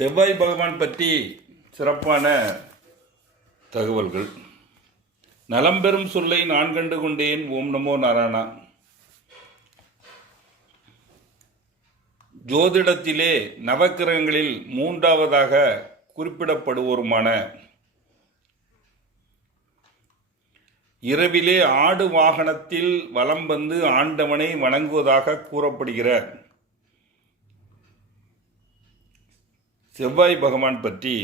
செவ்வாய் பகவான் பற்றி சிறப்பான தகவல்கள். நலம்பெறும் சொல்லை நான் கண்டு கொண்டேன். ஓம் நமோ நாராயணா. ஜோதிடத்திலே நவக்கிரகங்களில் மூன்றாவதாக குறிப்பிடப்படுவோருமான இரவிலே ஆடு வாகனத்தில் வலம் வந்து ஆண்டவனை வணங்குவதாக கூறப்படுகிறார். செவ்வாய் பகவான் பற்றி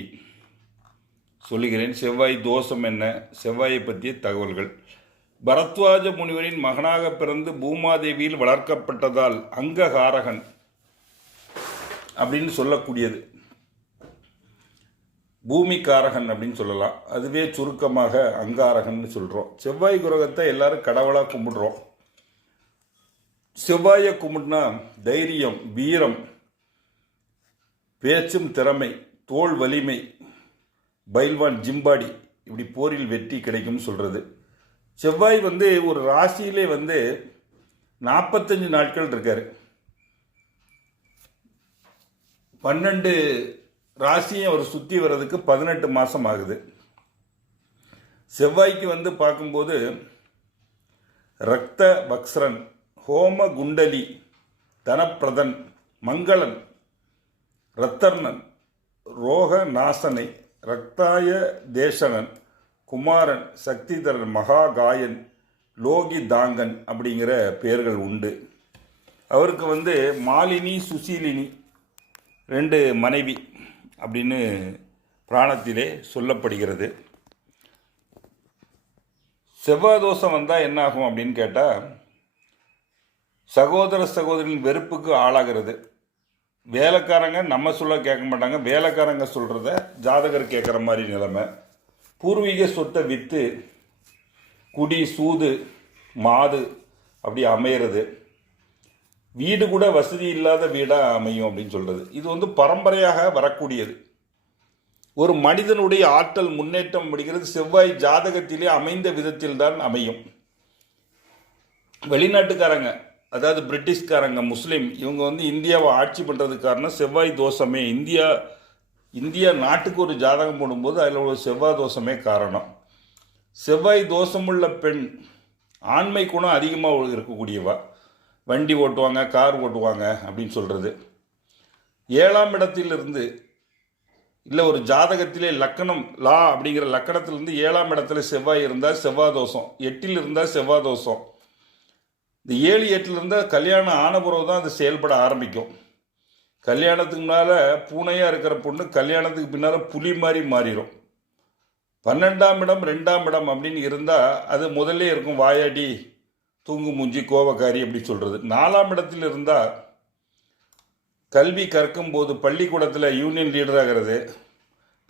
சொல்லுகிறேன். செவ்வாய் தோஷம் என்ன? செவ்வாயை பற்றிய தகவல்கள். பரத்வாஜ முனிவரின் மகனாக பிறந்து பூமாதேவியில் வளர்க்கப்பட்டதால் அங்ககாரகன் அப்படின்னு சொல்லக்கூடியது. பூமிக்காரகன் அப்படின்னு சொல்லலாம். அதுவே சுருக்கமாக அங்காரகன்னு சொல்கிறோம் செவ்வாய் கிரகத்தை எல்லாரும் கடவுளாக கும்பிடுறோம். செவ்வாயை கும்பிட்னா தைரியம் வீரம் பேச்சும் திறமை தோல் வலிமை பைல்வான் ஜிம்பாடி இப்படி போரில் வெற்றி கிடைக்கும்னு சொல்கிறது செவ்வாய் வந்து ஒரு ராசியிலே வந்து நாற்பத்தஞ்சு நாட்கள் இருக்கார். பன்னெண்டு ராசியும் அவர் சுற்றி வர்றதுக்கு பதினெட்டு மாதம் ஆகுது. செவ்வாய்க்கு வந்து பார்க்கும்போது ரக்த பக்ஸ்ரன் ஹோம குண்டலி தனப்பிரதன் மங்களன் ரத்தர்ணன் ரோக நாசனை ரத்தாய தேசனன் குமாரன் சக்திதரன் மகாகாயன் லோகி தாங்கன் அப்படிங்கிற பெயர்கள் உண்டு. அவருக்கு வந்து மாலினி சுசீலினி ரெண்டு மனைவி அப்படின்னு புராணத்திலே சொல்லப்படுகிறது. செவ்வாய் தோஷம் வந்தால் என்ன ஆகும் அப்படின்னு கேட்டால் சகோதர சகோதரின் வெறுப்புக்கு ஆளாகிறது. வேலைக்காரங்க நம்ம சொல்ல கேட்க மாட்டாங்க. வேலைக்காரங்க சொல்கிறத ஜாதகர் கேட்குற மாதிரி நிலைமை. பூர்வீக சொத்தை விற்று குடி சூது மாது அப்படி அமையிறது. வீடு கூட வசதி இல்லாத வீடாக அமையும் அப்படின்னு சொல்கிறது இது வந்து பரம்பரையாக வரக்கூடியது. ஒரு மனிதனுடைய ஆற்றல் முன்னேற்றம் அப்படிங்கிறது செவ்வாய் ஜாதகத்திலே அமைந்த விதத்தில் தான் அமையும். வெளிநாட்டுக்காரங்க அதாவது பிரிட்டிஷ்காரங்க முஸ்லீம் இவங்க வந்து இந்தியாவை ஆட்சி பண்ணுறதுக்கு காரணம் செவ்வாய் தோஷமே. இந்தியா இந்தியா நாட்டுக்கு ஒரு ஜாதகம் போடும்போது அதில் ஒரு செவ்வாய் தோஷமே காரணம். செவ்வாய் தோஷமுள்ள பெண் ஆண்மை குணம் அதிகமாக இருக்கக்கூடியவா. வண்டி ஓட்டுவாங்க கார் ஓட்டுவாங்க அப்படின்னு சொல்கிறது ஏழாம் இடத்திலிருந்து இல்லை ஒரு ஜாதகத்திலே லக்கணம் லா அப்படிங்கிற லக்கணத்திலிருந்து ஏழாம் இடத்துல செவ்வாய் இருந்தால் செவ்வாய் தோஷம். எட்டில் இருந்தால் செவ்வாய் தோஷம். இந்த ஏழு எட்டில் இருந்தால் கல்யாணம் ஆன பிறகு தான் அது செயல்பட ஆரம்பிக்கும். கல்யாணத்துக்கு முன்னால் பூனையாக இருக்கிற பொண்ணு கல்யாணத்துக்கு பின்னால் புலி மாதிரி மாறிடும் பன்னெண்டாம் இடம் ரெண்டாம் இடம் அப்படின்னு இருந்தால் அது முதல்ல இருக்கும் வாயாடி தூங்கு மூஞ்சி கோவக்காரி அப்படி சொல்கிறது நாலாம் இடத்தில் இருந்தால் கல்வி கற்கும் போது பள்ளிக்கூடத்தில் யூனியன் லீடராகிறது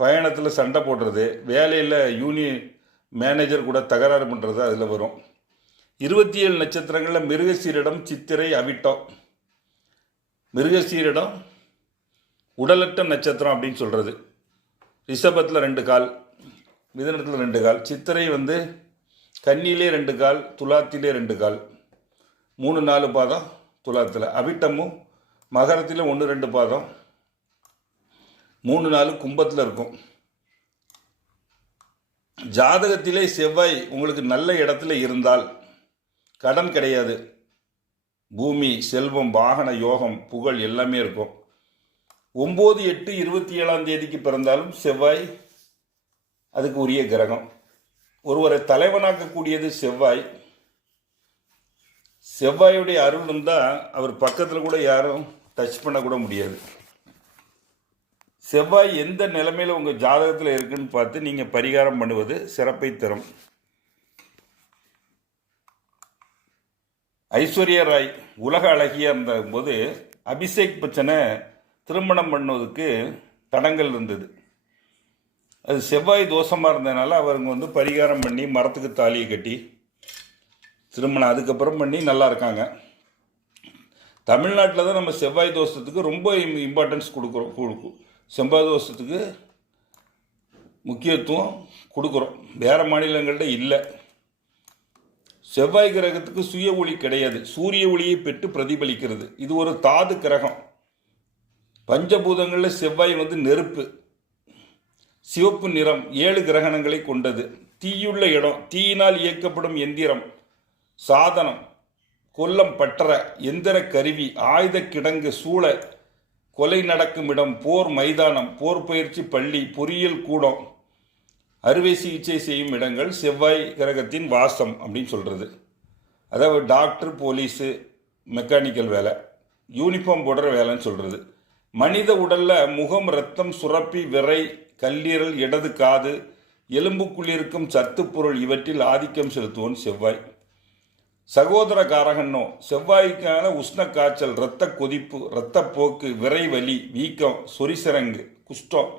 பயணத்தில் சண்டை போடுறது வேலையில் யூனியன் மேனேஜர் கூட தகராறு பண்ணுறது அதில் வரும். இருபத்தி ஏழு நட்சத்திரங்களில் மிருகசீரிடம் சித்திரை அவிட்டம். மிருகசீரிடம் உடலட்ட நட்சத்திரம் அப்படின்னு சொல்கிறது ரிஷபத்தில் ரெண்டு கால் மிதனத்தில் ரெண்டு கால் சித்திரை வந்து கன்னியிலே ரெண்டு கால் துலாத்திலே ரெண்டு கால். மூணு நாலு பாதம் துலாத்தில். அவிட்டமும் மகரத்தில் ஒன்று ரெண்டு பாதம். மூணு நாலு கும்பத்தில் இருக்கும். ஜாதகத்திலே செவ்வாய் உங்களுக்கு நல்ல இடத்துல இருந்தால் கடன் கிடையாது. பூமி செல்வம் வாகன யோகம் புகழ் எல்லாமே இருக்கும். ஒம்பது எட்டு இருபத்தி ஏழாம் தேதிக்கு பிறந்தாலும் செவ்வாய் அதுக்கு உரிய கிரகம். ஒருவரை தலைவனாக்கக்கூடியது செவ்வாய். செவ்வாயுடைய அருள் இருந்தால் அவர் பக்கத்தில் கூட யாரும் டச் பண்ணக்கூட முடியாது. செவ்வாய் எந்த நிலைமையில் உங்கள் ஜாதகத்தில் இருக்குன்னு பார்த்து நீங்கள் பரிகாரம் பண்ணுவது சிறப்பை தரும். ஐஸ்வர்யா ராய் உலக அழகியாக இருந்தபோது அபிஷேக் பச்சனை திருமணம் பண்ணுவதற்கு தடங்கள் இருந்தது. அது செவ்வாய் தோஷமாக இருந்ததுனால அவருங்க வந்து பரிகாரம் பண்ணி மரத்துக்கு தாலியை கட்டி திருமணம் அதுக்கப்புறம் பண்ணி நல்லா இருக்காங்க. தமிழ்நாட்டில் தான் நம்ம செவ்வாய் தோஷத்துக்கு ரொம்ப இம்பார்ட்டன்ஸ் கொடுக்குறோம் கொடுக்கும் செவ்வாய் தோஷத்துக்கு முக்கியத்துவம் கொடுக்குறோம். வேறு மாநிலங்கள்கிட்ட இல்லை. செவ்வாய் கிரகத்துக்கு சுய ஒளி கிடையாது. சூரிய ஒளியை பெற்று பிரதிபலிக்கிறது. இது ஒரு தாது கிரகம். பஞ்சபூதங்களில் செவ்வாய் வந்து நெருப்பு. சிவப்பு நிறம் ஏழு கிரகணங்களை கொண்டது. தீயுள்ள இடம் தீயினால் இயக்கப்படும் எந்திரம் சாதனம் கொல்லம் பற்ற எந்திர கருவி ஆயுத கிடங்கு சூழ கொலை நடக்கும் இடம் போர் மைதானம் போர் பயிற்சி பள்ளி பொறியியல் கூடம் அறுவை சிகிச்சை செய்யும் இடங்கள் செவ்வாய் கிரகத்தின் வாசம் அப்படின்னு சொல்கிறது அதாவது டாக்டர் போலீஸு மெக்கானிக்கல் வேலை யூனிஃபார்ம் போடுற வேலைன்னு சொல்கிறது மனித உடலில் முகம் ரத்தம் சுரப்பி விரை கல்லீரல் இடது காது எலும்புக்குள் இருக்கும் சத்துப்பொருள் இவற்றில் ஆதிக்கம் செலுத்துவோன் செவ்வாய். சகோதர காரகன்னோ செவ்வாய்க்கான உஷ்ண காய்ச்சல் இரத்த கொதிப்பு இரத்தப்போக்கு விரைவலி வீக்கம் சொரிசரங்கு குஷ்டம்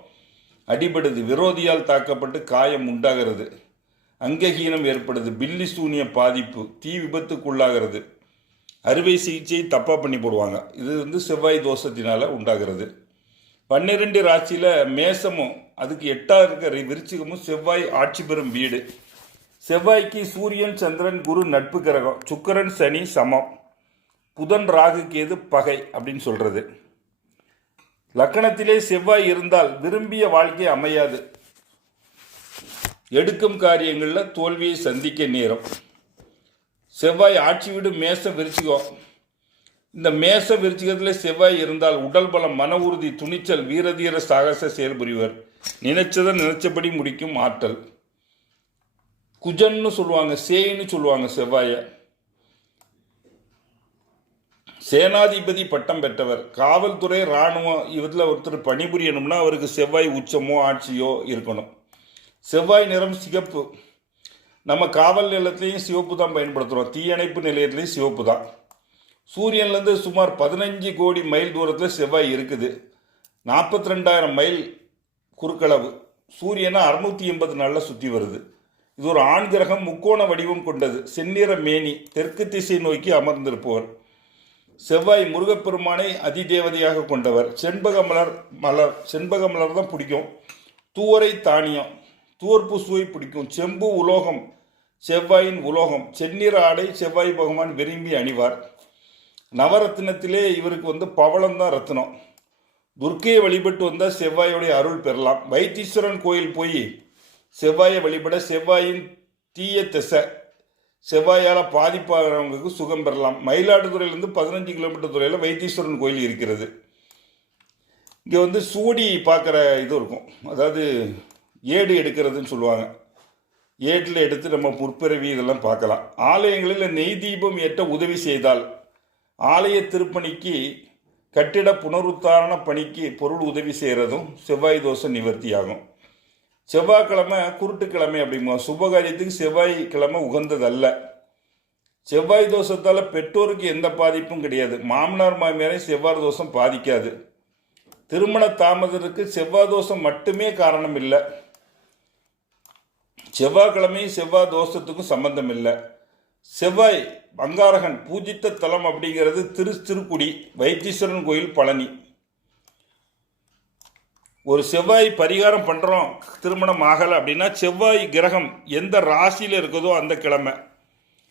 அடிபடுது. விரோதியால் தாக்கப்பட்டு காயம் உண்டாகிறது. அங்ககீனம் ஏற்படுது. பில்லி சூனிய பாதிப்பு தீ விபத்துக்குள்ளாகிறது. அறுவை சிகிச்சை தப்பாக பண்ணி போடுவாங்க. இது வந்து செவ்வாய் தோஷத்தினால் உண்டாகிறது. பன்னிரெண்டு ராசியில் மேசமும் அதுக்கு எட்டாக இருக்கிற விருச்சிகமும் செவ்வாய் ஆட்சி பெறும் வீடு. செவ்வாய்க்கு சூரியன் சந்திரன் குரு நட்பு கிரகம். சுக்கிரன் சனி சமம். புதன் ராகு கேது பகை அப்படின்னு சொல்கிறது லக்கணத்திலே செவ்வாய் இருந்தால் விரும்பிய வாழ்க்கை அமையாது. எடுக்கும் காரியங்களில் தோல்வியை சந்திக்க நேரம். செவ்வாய் ஆட்சி விடும் மேச விருச்சிகம். இந்த மேச விருச்சிகத்தில் செவ்வாய் இருந்தால் உடல் பலம் மன உறுதி துணிச்சல் வீரதீர சாகச செயல்புரிவர். நினைச்சதை நினைச்சபடி முடிக்கும் ஆற்றல். குஜன்னு சொல்லுவாங்க சேயின்னு சொல்லுவாங்க செவ்வாயை. சேனாதிபதி பட்டம் பெற்றவர். காவல்துறை இராணுவம் இதில் ஒருத்தர் பணிபுரியணும்னா அவருக்கு செவ்வாய் உச்சமோ ஆட்சியோ இருக்கணும். செவ்வாய் நிறம் சிகப்பு. நம்ம காவல் நிலையத்திலையும் சிவப்பு தான் பயன்படுத்துகிறோம் தீயணைப்பு நிலையத்துலேயும் சிவப்பு தான். சூரியன்லேருந்து சுமார் பதினஞ்சு கோடி மைல் தூரத்தில் செவ்வாய் இருக்குது. நாற்பத்தி ரெண்டாயிரம் மைல் குறுக்களவு. சூரியனை அறுநூத்தி எண்பது நாளில் சுற்றி வருது. இது ஒரு ஆண் கிரகம் முக்கோண வடிவம் கொண்டது. செந்நிற மேனி தெற்கு திசை நோக்கி அமர்ந்திருப்பவர். செவ்வாய் முருகப்பெருமானை அதிதேவதையாக கொண்டவர். செண்பக மலர் மலர் செண்பக மலர் தான் பிடிக்கும். தூவரை தானியம் தூர்ப்பு சுவை பிடிக்கும். செம்பு உலோகம் செவ்வாயின் உலோகம் செந்நிற ஆடை செவ்வாய் பகவான் விரும்பி அணிவார். நவரத்தினத்திலே இவருக்கு வந்து பவளம் தான் ரத்தினம். துர்க்கையை வழிபட்டு வந்தால் செவ்வாயோடைய அருள் பெறலாம். வைத்தீஸ்வரன் கோயில் போய் செவ்வாயை வழிபட செவ்வாயின் தீய திசை செவ்வாயால் பாதிப்பாகிறவங்களுக்கு சுகம் பெறலாம். மயிலாடுதுறையிலேருந்து பதினஞ்சு கிலோமீட்டர் தூரையில் வைத்தீஸ்வரன் கோயில் இருக்கிறது. இங்கே வந்து சூடி பார்க்குற இது இருக்கும். அதாவது ஏடு எடுக்கிறதுன்னு சொல்லுவாங்க. ஏட்டில் எடுத்து நம்ம முற்பிறவி இதெல்லாம் பார்க்கலாம். ஆலயங்களில் நெய் தீபம் ஏற்ற உதவி செய்தால் ஆலய திருப்பணிக்கு கட்டிட புனருத்தாரண பணிக்கு பொருள் உதவி செய்கிறதும் செவ்வாய் தோஷ நிவர்த்தியாகும். செவ்வாய்க்கிழமை குருட்டுக்கிழமை அப்படிமா சுபகாரியத்துக்கு செவ்வாய்க்கிழமை உகந்ததல்ல. செவ்வாய் தோஷத்தால் பெற்றோருக்கு எந்த பாதிப்பும் கிடையாது. மாமனார் மாமியாரை செவ்வாய் தோஷம் பாதிக்காது. திருமண தாமதத்திற்கு செவ்வாய் தோஷம் மட்டுமே காரணம் இல்லை செவ்வாய்க்கிழமையும் செவ்வாய் தோஷத்துக்கும் சம்பந்தம் இல்லை செவ்வாய் பங்காரகன் பூஜித்த தலம் அப்படிங்கிறது திரு திருக்குடி வைத்தீஸ்வரன் கோயில் பழனி. ஒரு செவ்வாய் பரிகாரம் பண்ணுறோம் திருமணம் ஆகலை அப்படின்னா செவ்வாய் கிரகம் எந்த ராசியில் இருக்குதோ அந்த கிழமை.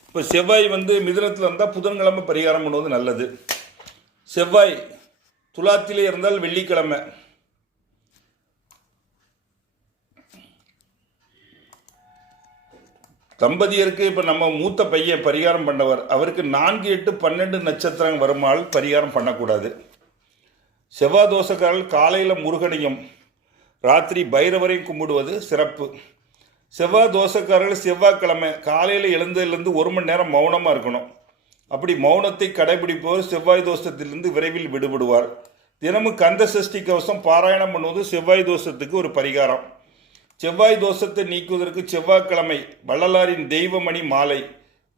இப்போ செவ்வாய் வந்து மிதுனத்தில் இருந்தால் புதன்கிழமை பரிகாரம் பண்ணுவது நல்லது. செவ்வாய் துலாத்திலே இருந்தால் வெள்ளிக்கிழமை. தம்பதியருக்கு இப்போ நம்ம மூத்த பையன் பரிகாரம் பண்ணவர். அவருக்கு நான்கு எட்டு பன்னெண்டு நட்சத்திரம் வருமாள் பரிகாரம் பண்ணக்கூடாது. செவ்வாய் தோசைக்காரர்கள் காலையில் முருகனையும் ராத்திரி பைரவரையும் கும்பிடுவது சிறப்பு. செவ்வாய் தோசைக்காரர்கள் செவ்வாய்க்கிழமை காலையில் எழுந்ததுலேருந்து ஒரு மணி நேரம் மௌனமாக இருக்கணும். அப்படி மௌனத்தை கடைபிடிப்பவர் செவ்வாய் தோஷத்திலிருந்து விரைவில் விடுபடுவார். தினமும் கந்த சஷ்டி கவசம் பாராயணம் பண்ணுவது செவ்வாய் தோஷத்துக்கு ஒரு பரிகாரம். செவ்வாய் தோஷத்தை நீக்குவதற்கு செவ்வாய்க்கிழமை வள்ளலாரின் தெய்வமணி மாலை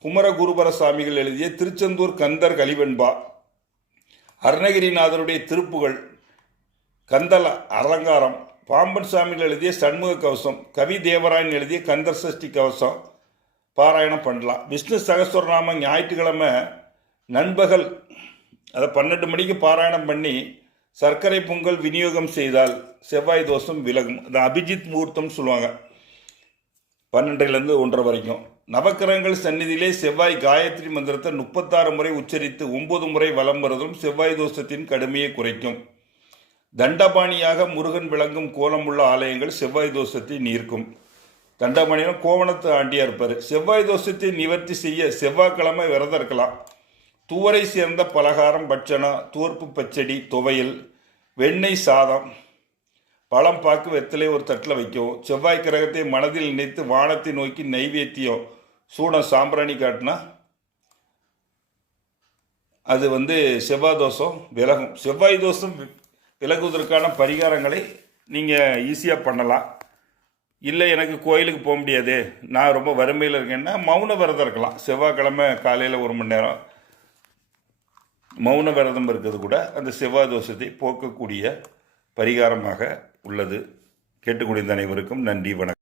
குமர குருபர சாமிகள் எழுதிய திருச்செந்தூர் கந்தர் கலிவெண்பா அருணகிரிநாதருடைய திருப்புகள் கந்தல அலங்காரம் பாம்பன் சாமியில் எழுதிய சண்முக கவசம் கவி தேவராயன் எழுதிய கந்தர் சஷ்டி கவசம் பாராயணம் பண்ணலாம். விஷ்ணு சகசுரநாம ஞாயிற்றுக்கிழமை நண்பகல் அதை பன்னெண்டு மணிக்கு பாராயணம் பண்ணி சர்க்கரை பொங்கல் விநியோகம் செய்தால் செவ்வாய் தோஷம் விலகும். அது அபிஜித் முகூர்த்தம்னு சொல்லுவாங்க. பன்னெண்டுலேருந்து ஒன்றரை வரைக்கும். நவக்கிரகங்கள் சந்நிதியிலே செவ்வாய் காயத்ரி மந்திரத்தை முப்பத்தாறு முறை உச்சரித்து ஒன்பது முறை வலம் வருவதும் செவ்வாய் தோஷத்தின் கடுமையை குறைக்கும். தண்டபாணியாக முருகன் விளங்கும் கோலமுள்ள ஆலயங்கள் செவ்வாய் தோஷத்தை நீர்க்கும். தண்டபாணியும் கோவணத்து ஆண்டியா இருப்பார். செவ்வாய் தோஷத்தை நிவர்த்தி செய்ய செவ்வாய்க்கிழமை விரதம் இருக்கலாம். துவரை சேர்ந்த பலகாரம் பட்சணா தூர்ப்பு பச்சடி துவையல் வெண்ணெய் சாதம் பழம் பாக்கு வெத்தலை ஒரு தட்டில் வைக்கவும் செவ்வாய் கிரகத்தை மனதில் நினைத்து வானத்தை நோக்கி நைவேத்தியம் சூடம் சாம்பிராணி காட்டினா அது வந்து செவ்வாய் தோஷம் விலகும். செவ்வாய் தோஷம் விலகுவதற்கான பரிகாரங்களை நீங்கள் ஈஸியாக பண்ணலாம். இல்லை எனக்கு கோயிலுக்கு போக முடியாது. நான் ரொம்ப வறுமையில் இருக்கேன்னா மௌன விரதம் இருக்கலாம். செவ்வாய்க்கிழமை காலையில் ஒரு மணி நேரம் மௌன விரதம் இருக்கிறது கூட அந்த செவ்வாய் தோஷத்தை போக்கக்கூடிய பரிகாரமாக உள்ளது. கேட்டுக்கொண்டிருந்த அனைவருக்கும் நன்றி வணக்கம்.